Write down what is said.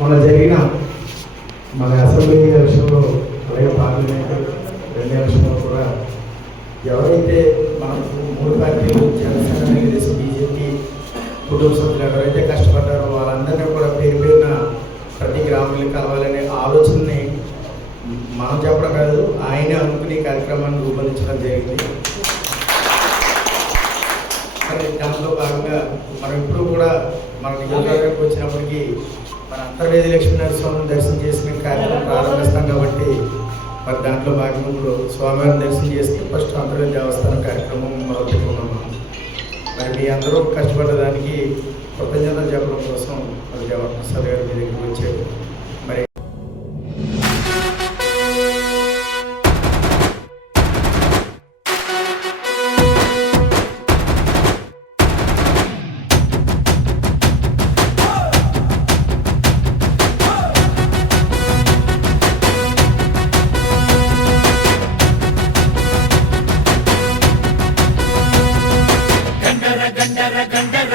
మొన్న జరిగిన మన అసెంబ్లీ ఎలక్షన్లో అలాగే పార్లమెంట్ రెండు ఎలక్షన్లో కూడా ఎవరైతే మనకు మూడు పార్టీలు జనసేన తెలుగుదేశం బీజేపీ కుటుంబ సభ్యులు ఎవరైతే కష్టపడ్డారో వాళ్ళందరినీ కూడా పేరు పేరున ప్రతి గ్రామంలో కలవాలనే ఆలోచనని మనం చెప్పడం కాదు ఆయనే అనుకుని కార్యక్రమాన్ని రూపొందించడం జరిగింది. మరి దాంట్లో భాగంగా మనం ఇప్పుడు కూడా మన నియోజకవర్గానికి వచ్చినప్పటికీ మన అంతర్వేది లక్ష్మీనారాయణ స్వామిని దర్శనం చేసుకునే కార్యక్రమం ప్రారంభిస్తాం కాబట్టి మరి దాంట్లో భాగంగా ఇప్పుడు స్వామివారిని దర్శనం చేసుకుని ఫస్ట్ అంతర్వేది దేవస్థానం కార్యక్రమం మొదలుపెట్టుకున్నాం మనం. మరి మీ అందరూ కష్టపడ్డదానికి కృతజ్ఞతలు చెప్పడం కోసం మరి దేవప్రసాద్ గారు మీ దగ్గరికి వచ్చారు